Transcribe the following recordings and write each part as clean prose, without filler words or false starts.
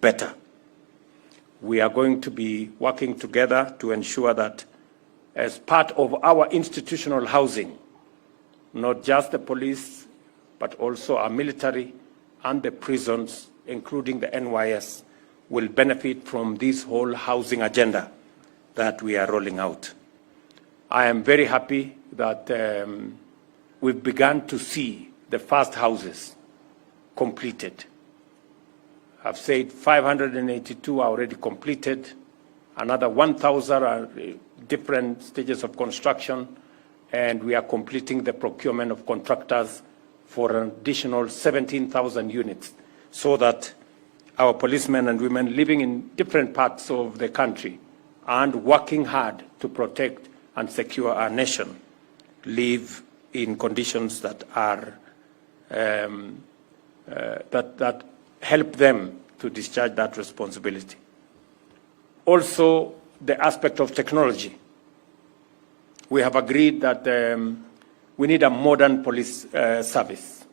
better. We are going to be working together to ensure that as part of our institutional housing, not just the police, but also our military and the prisons, including the NYS, will benefit from this whole housing agenda that we are rolling out. I am very happy that we've begun to see the first houses completed. I've said 582 are already completed. Another 1,000 are different stages of construction, and we are completing the procurement of contractors for an additional 17,000 units, so that our policemen and women living in different parts of the country and working hard to protect and secure our nation live in conditions that are that help them to discharge that responsibility. Also, the aspect of technology. We have agreed that we need a modern police service,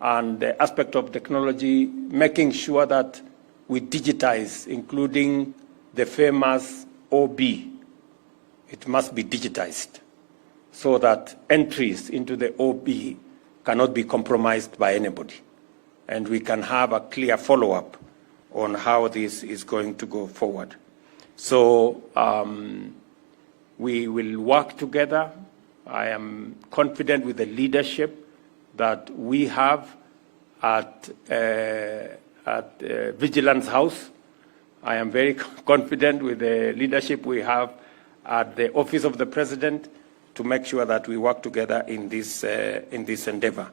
and the aspect of technology, making sure that we digitize, including the famous OB. It must be digitized so that entries into the OB cannot be compromised by anybody. And we can have a clear follow-up on how this is going to go forward. So we will work together. I am confident with the leadership that we have at Vigilance House. I am very confident with the leadership we have at the Office of the President to make sure that we work together in this endeavor.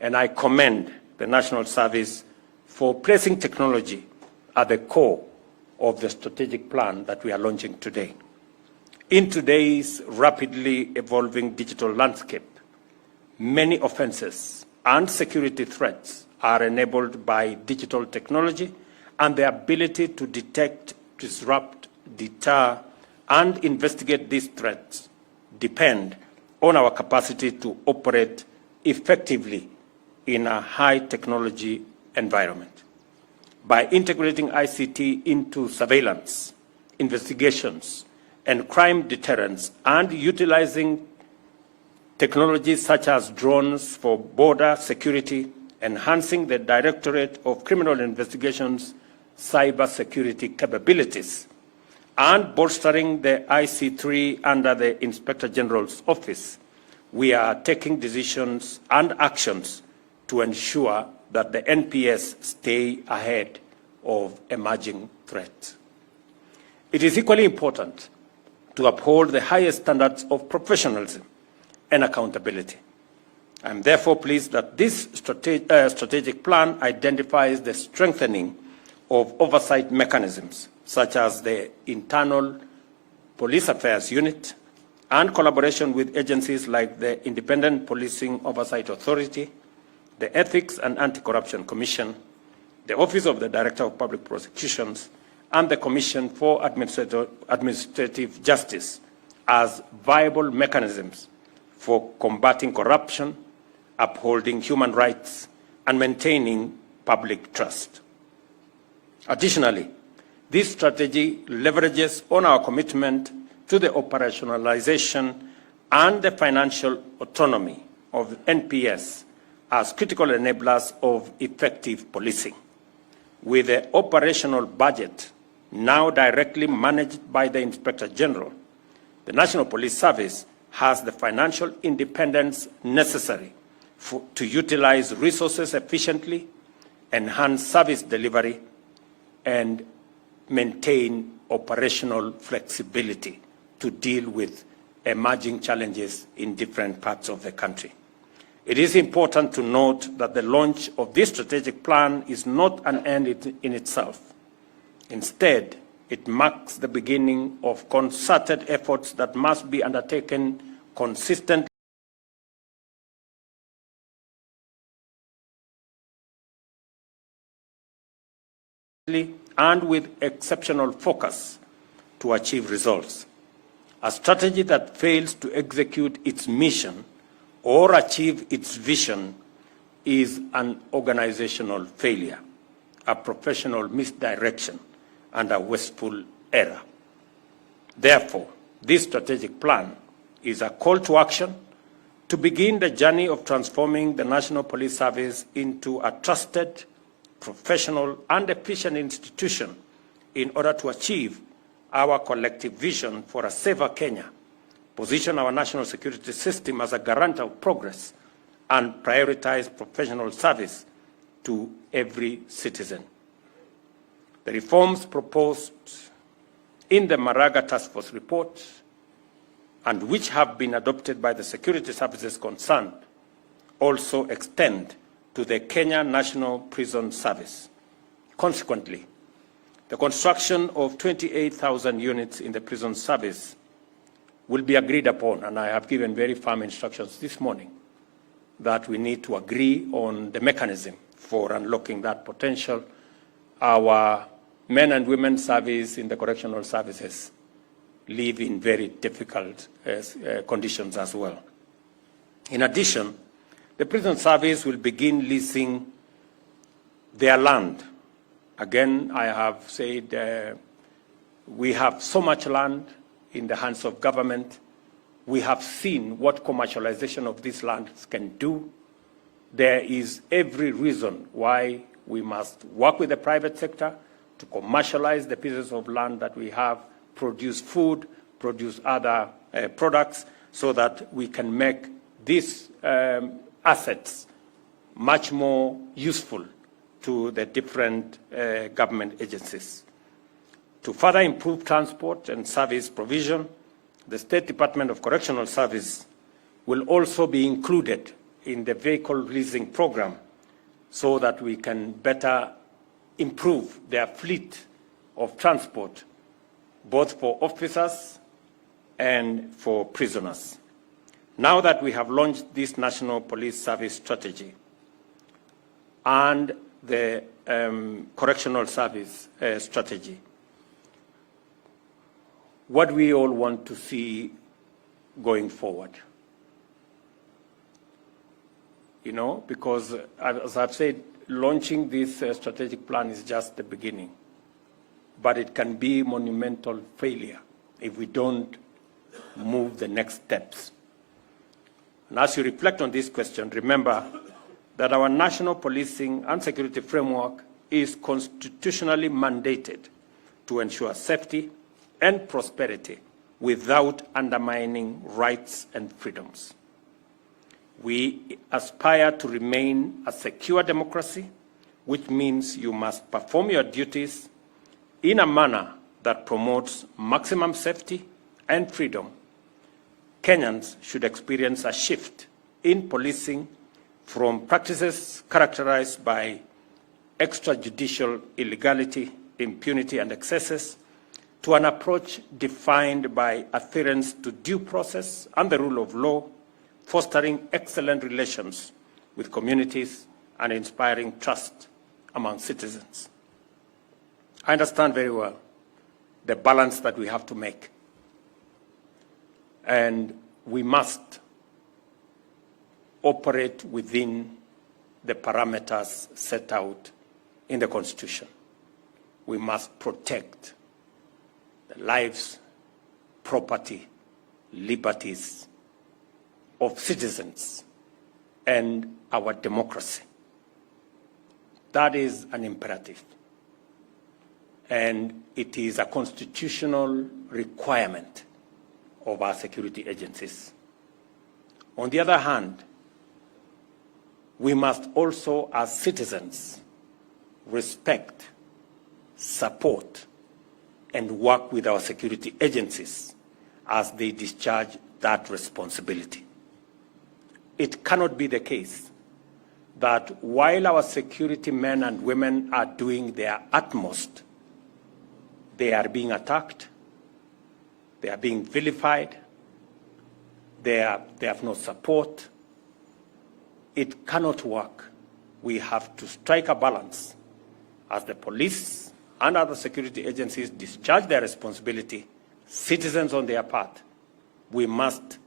And I commend the National Service for placing technology at the core of the strategic plan that we are launching today. In today's rapidly evolving digital landscape, many offenses and security threats are enabled by digital technology, and the ability to detect, disrupt, deter, and investigate these threats depend on our capacity to operate effectively in a high technology environment. By integrating ICT into surveillance, investigations, and crime deterrence, and utilizing technologies such as drones for border security, enhancing the Directorate of Criminal Investigations cybersecurity capabilities, and bolstering the IC3 under the Inspector General's office, we are taking decisions and actions to ensure that the NPS stay ahead of emerging threats. It is equally important to uphold the highest standards of professionalism and accountability. I am therefore pleased that this strategic plan identifies the strengthening of oversight mechanisms, such as the Internal Police Affairs Unit, and collaboration with agencies like the Independent Policing Oversight Authority, the Ethics and Anti-Corruption Commission, the Office of the Director of Public Prosecutions, and the Commission for Administrative Justice as viable mechanisms for combating corruption, upholding human rights, and maintaining public trust. Additionally, this strategy leverages on our commitment to the operationalization and the financial autonomy of NPS as critical enablers of effective policing. With the operational budget now directly managed by the Inspector General, the National Police Service has the financial independence necessary to utilize resources efficiently, enhance service delivery, and maintain operational flexibility to deal with emerging challenges in different parts of the country. It is important to note that the launch of this strategic plan is not an end in itself. Instead, it marks the beginning of concerted efforts that must be undertaken consistently and with exceptional focus to achieve results. A strategy that fails to execute its mission or achieve its vision is an organizational failure. a professional misdirection and a wasteful error. Therefore, this strategic plan is a call to action to begin the journey of transforming the National Police Service into a trusted, professional, and efficient institution in order to achieve our collective vision for a safer Kenya, position our national security system as a guarantor of progress, and prioritize professional service to every citizen. The reforms proposed in the Maraga Task Force report and which have been adopted by the security services concerned also extend to the Kenya National Prison Service. Consequently, the construction of 28,000 units in the prison service will be agreed upon, and I have given very firm instructions this morning that we need to agree on the mechanism for unlocking that potential. Our men and women service in the correctional services live in very difficult conditions as well. In addition, the prison service will begin leasing their land. Again, I have said we have so much land in the hands of government. We have seen what commercialization of these lands can do. There is every reason why we must work with the private sector to commercialize the pieces of land that we have, produce food, produce other products, so that we can make these assets much more useful to the different government agencies. To further improve transport and service provision, the State Department of Correctional Service will also be included in the vehicle leasing program so that we can better improve their fleet of transport, both for officers and for prisoners. Now that we have launched this National Police Service strategy and the Correctional Service strategy, what we all want to see going forward. You know, because as I've said, launching this strategic plan is just the beginning, but it can be monumental failure if we don't move the next steps. And as you reflect on this question, remember that our national policing and security framework is constitutionally mandated to ensure safety and prosperity without undermining rights and freedoms. We aspire to remain a secure democracy, which means you must perform your duties in a manner that promotes maximum safety and freedom. Kenyans should experience a shift in policing from practices characterized by extrajudicial illegality, impunity, and excesses to an approach defined by adherence to due process and the rule of law, fostering excellent relations with communities and inspiring trust among citizens. I understand very well the balance that we have to make, and we must operate within the parameters set out in the Constitution. We must protect the lives, property, liberties of citizens and our democracy. That is an imperative, and it is a constitutional requirement of our security agencies. On the other hand, we must also, as citizens, respect, support, and work with our security agencies as they discharge that responsibility. It cannot be the case that while our security men and women are doing their utmost, they are being attacked, they are being vilified, they have no support. It cannot work. We have to strike a balance as the police and other security agencies discharge their responsibility, citizens on their part. We must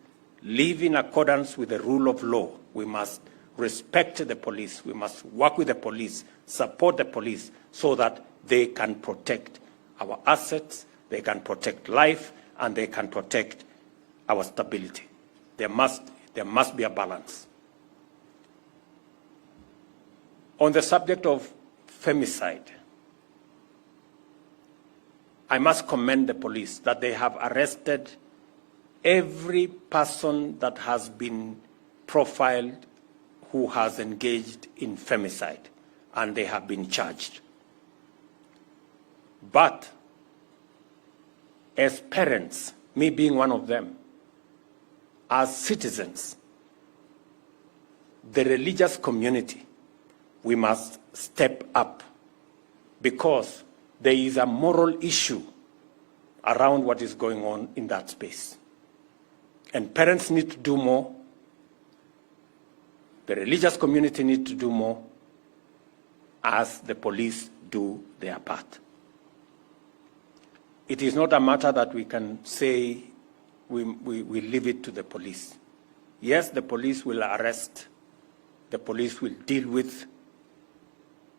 live in accordance with the rule of law. We must respect the police. We must work with the police, support the police, so that they can protect our assets, they can protect life, and they can protect our stability. There must be a balance. On the subject of femicide, I must commend the police that they have arrested every person that has been profiled who has engaged in femicide, and they have been charged. But as parents, me being one of them, as citizens, the religious community, we must step up, because there is a moral issue around what is going on in that space. And parents need to do more. The religious community needs to do more, as the police do their part. It is not a matter that we can say we leave it to the police. Yes, the police will arrest, the police will deal with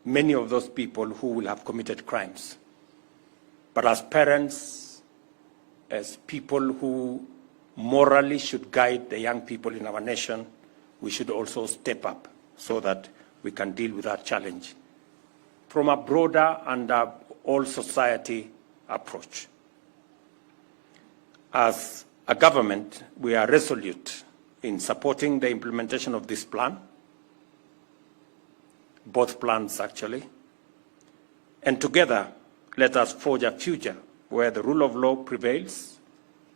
many of those people who will have committed crimes. But as parents, as people who morally should guide the young people in our nation, we should also step up so that we can deal with that challenge from a broader and all society approach. As a government, we are resolute in supporting the implementation of this plan, both plans actually, and together let us forge a future where the rule of law prevails,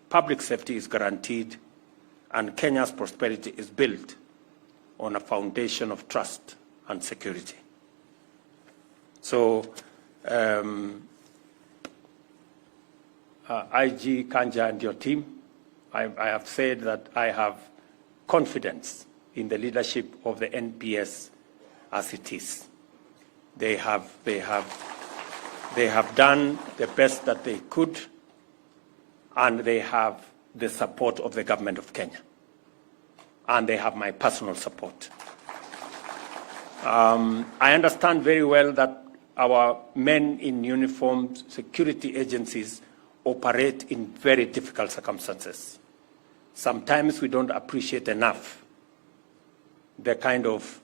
public safety is guaranteed, and Kenya's prosperity is built on a foundation of trust and security. So, IG Kanja and your team, I have said that I have confidence in the leadership of the NPS as it is. They have done the best that they could, and they have the support of the government of Kenya. And they have my personal support. I understand very well that our men in uniform security agencies operate in very difficult circumstances. Sometimes we don't appreciate enough the kind of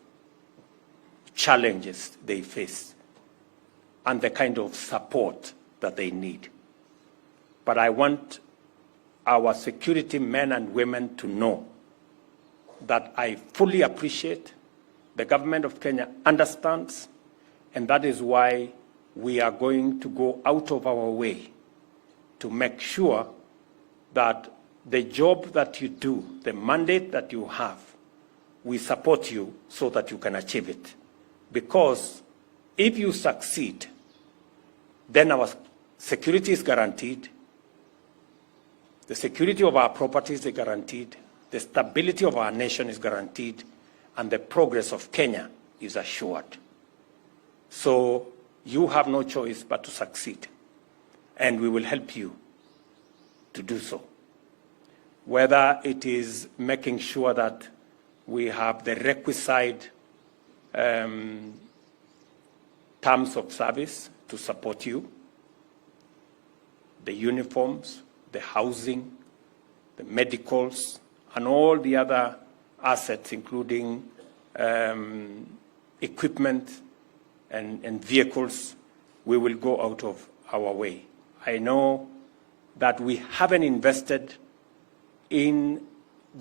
challenges they face and the kind of support that they need. But I want our security men and women to know that I fully appreciate, the government of Kenya understands, and that is why we are going to go out of our way to make sure that the job that you do, the mandate that you have, we support you so that you can achieve it. Because if you succeed, then our security is guaranteed, the security of our properties is guaranteed, the stability of our nation is guaranteed, and the progress of Kenya is assured. So you have no choice but to succeed, and we will help you to do so. Whether it is making sure that we have the requisite terms of service to support you, the uniforms, the housing, the medicals, and all the other assets, including equipment and vehicles, we will go out of our way. I know that we haven't invested in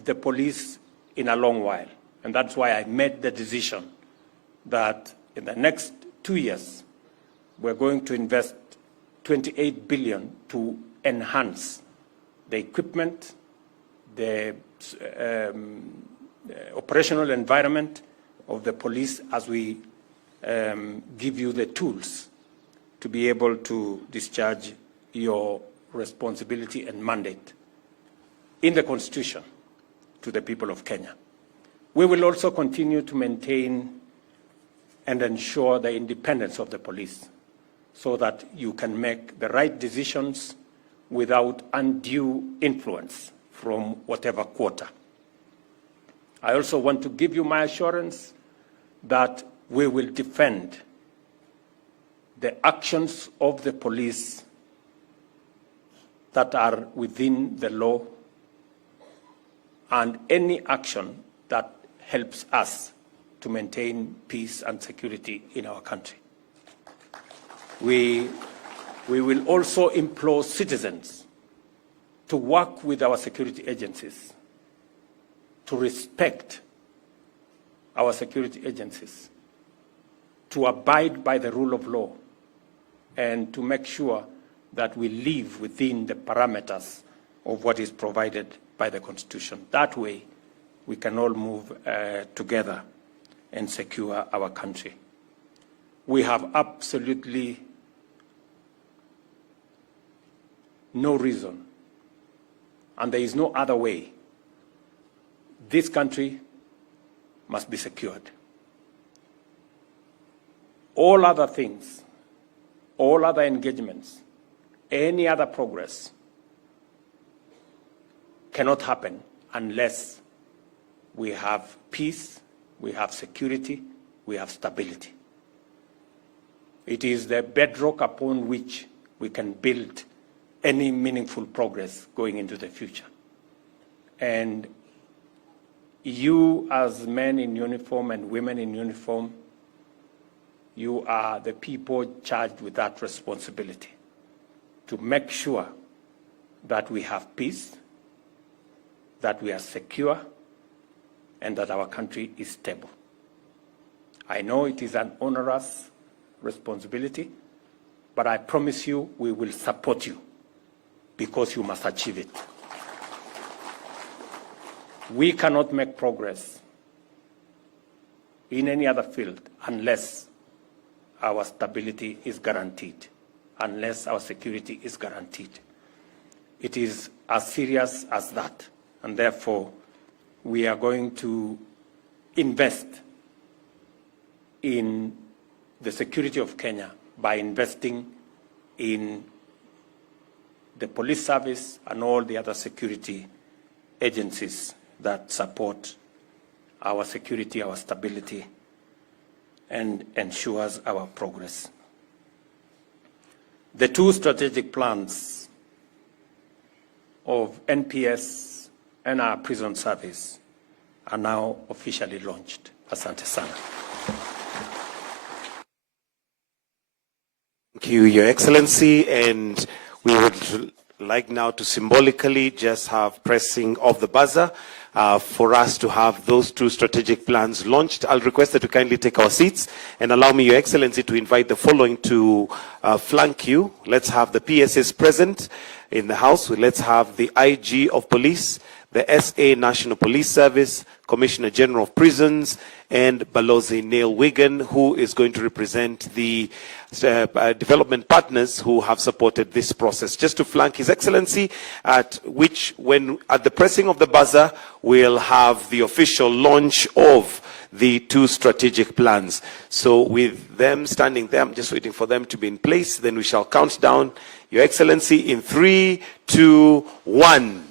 the police in a long while, and that's why I made the decision that in the next 2 years, we're going to invest 28 billion to enhance the equipment, the operational environment of the police, as we give you the tools to be able to discharge your responsibility and mandate in the Constitution to the people of Kenya. We will also continue to maintain and ensure the independence of the police so that you can make the right decisions without undue influence from whatever quarter. I also want to give you my assurance that we will defend the actions of the police that are within the law and any action that helps us to maintain peace and security in our country. We will also implore citizens to work with our security agencies, to respect our security agencies, to abide by the rule of law, and to make sure that we live within the parameters of what is provided by the Constitution. That way, we can all move together and secure our country. We have absolutely no reason, and there is no other way. This country must be secured. All other things, all other engagements, any other progress cannot happen unless we have peace, we have security, we have stability. It is the bedrock upon which we can build any meaningful progress going into the future. And you, as men in uniform and women in uniform, you are the people charged with that responsibility to make sure that we have peace, that we are secure, and that our country is stable. I know it is an onerous responsibility, but I promise you we will support you because you must achieve it. We cannot make progress in any other field unless our stability is guaranteed, unless our security is guaranteed. It is as serious as that, and therefore we are going to invest in the security of Kenya by investing in the police service and all the other security agencies that support our security, our stability, and ensures our progress. The two strategic plans of NPS and our prison service are now officially launched. Asante sana. Thank you, Your Excellency, and we would like now to symbolically just have pressing of the buzzer for us to have those two strategic plans launched. I'll request that we kindly take our seats and allow me, Your Excellency, to invite the following to flank you. Let's have the PSS present in the House. Let's have the IG of Police, the SA National Police Service, Commissioner General of Prisons, and Balozi Neil Wigan, who is going to represent the development partners who have supported this process. Just to flank His Excellency, at which, when at the pressing of the buzzer, we'll have the official launch of the two strategic plans. So with them standing there, I'm just waiting for them to be in place, then we shall count down, Your Excellency, in 3, 2, 1.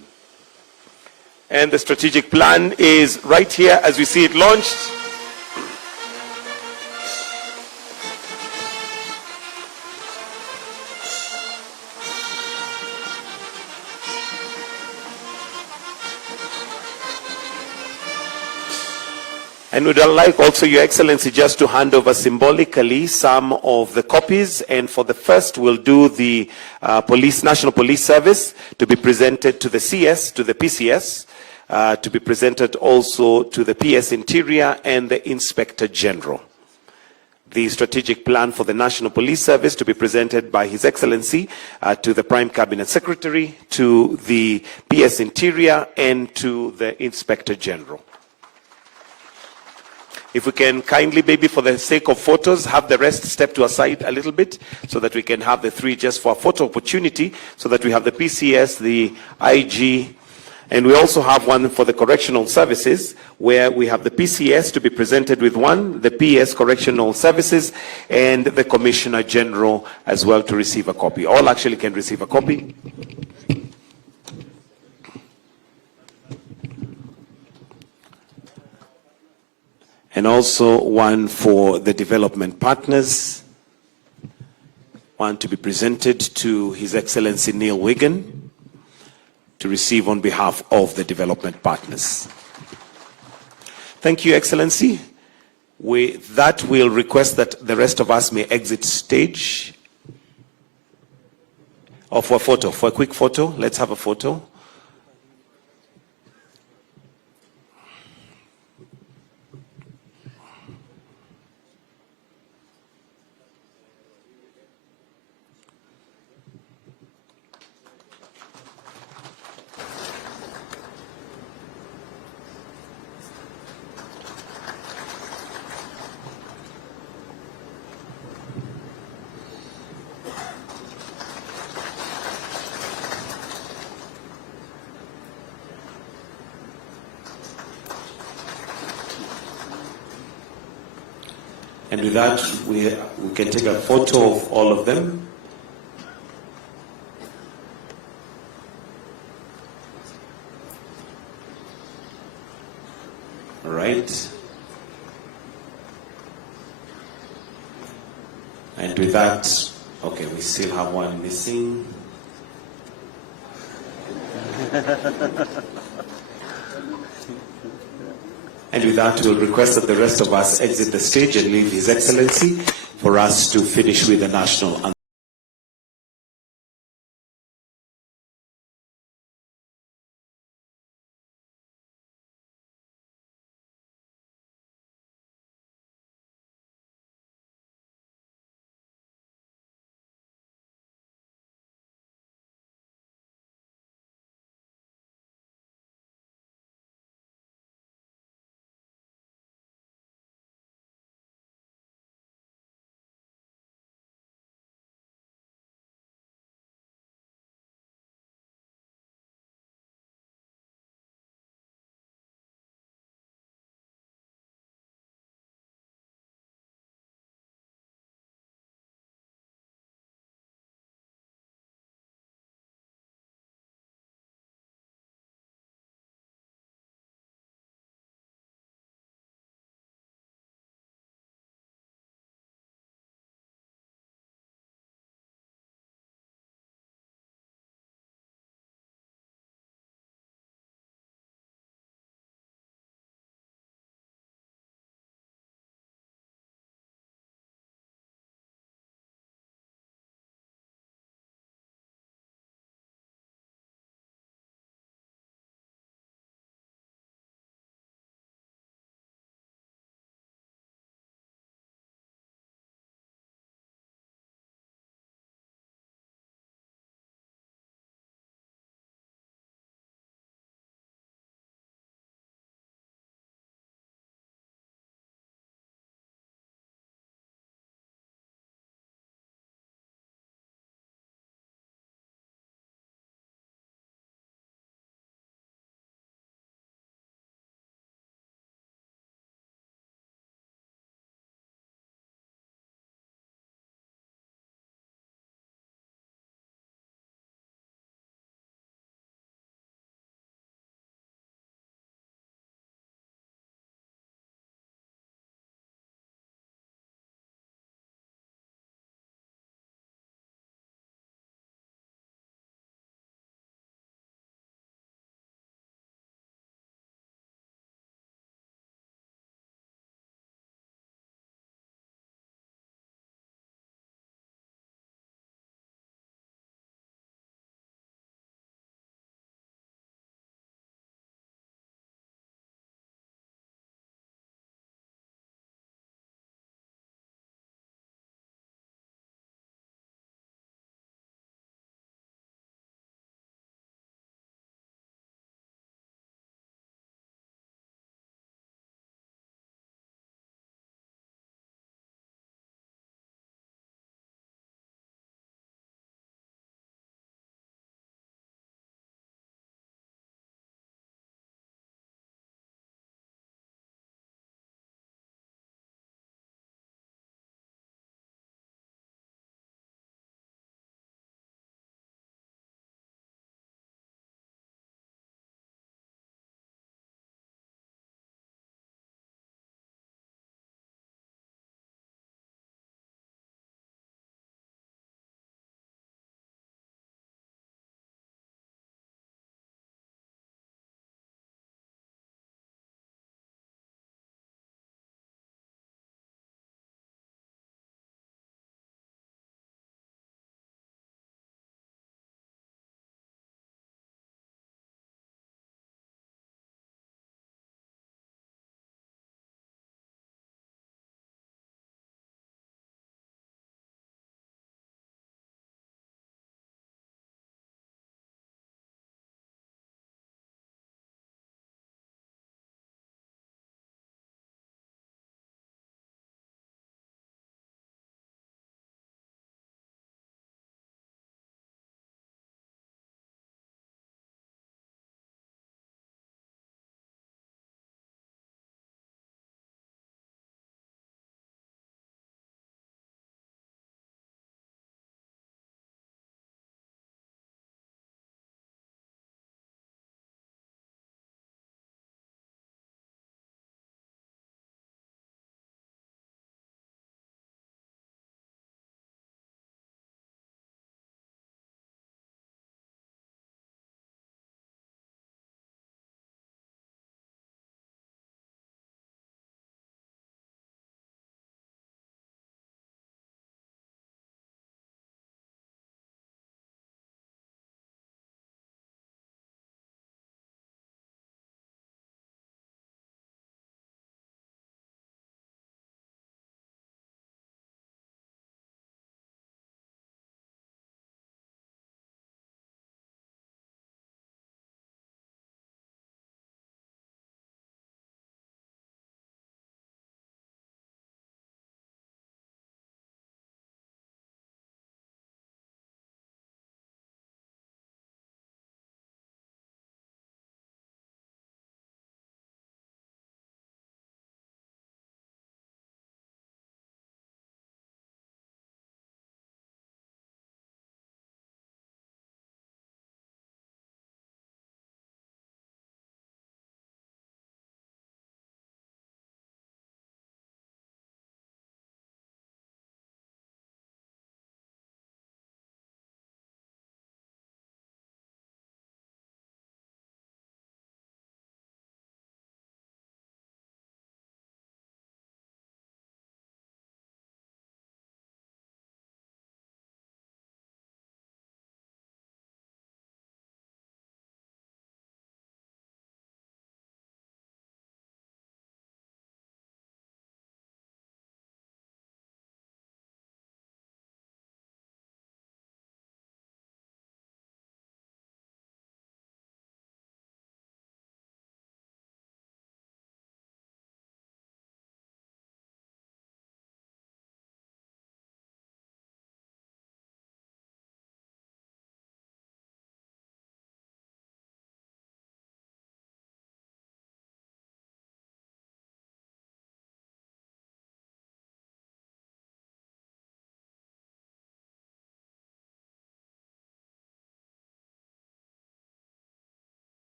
And the strategic plan is right here as we see it launched. And we'd like also, Your Excellency, just to hand over symbolically some of the copies. And for the first, we'll do the National Police Service to be presented to the CS, to the PCS, to be presented also to the PS Interior and the Inspector General. The strategic plan for the National Police Service to be presented by His Excellency to the Prime Cabinet Secretary, to the PS Interior, and to the Inspector General. If we can kindly, maybe for the sake of photos, have the rest step to a side a little bit so that we can have the three just for a photo opportunity, so that we have the PCS, the IG, and we also have one for the correctional services, where we have the PCS to be presented with one, the PS Correctional Services, and the Commissioner General as well to receive a copy. All actually can receive a copy. And also one for the development partners. one to be presented to His Excellency Neil Wigan to receive on behalf of the development partners. Thank you, Excellency. With that, we'll request that the rest of us may exit stage. Or for a photo, for a quick photo. Let's have a photo. And with that, we can take a photo of all of them. All right. And with that, okay, we still have one missing. And with that, we'll request that the rest of us exit the stage and leave His Excellency for us to finish with the national anthem.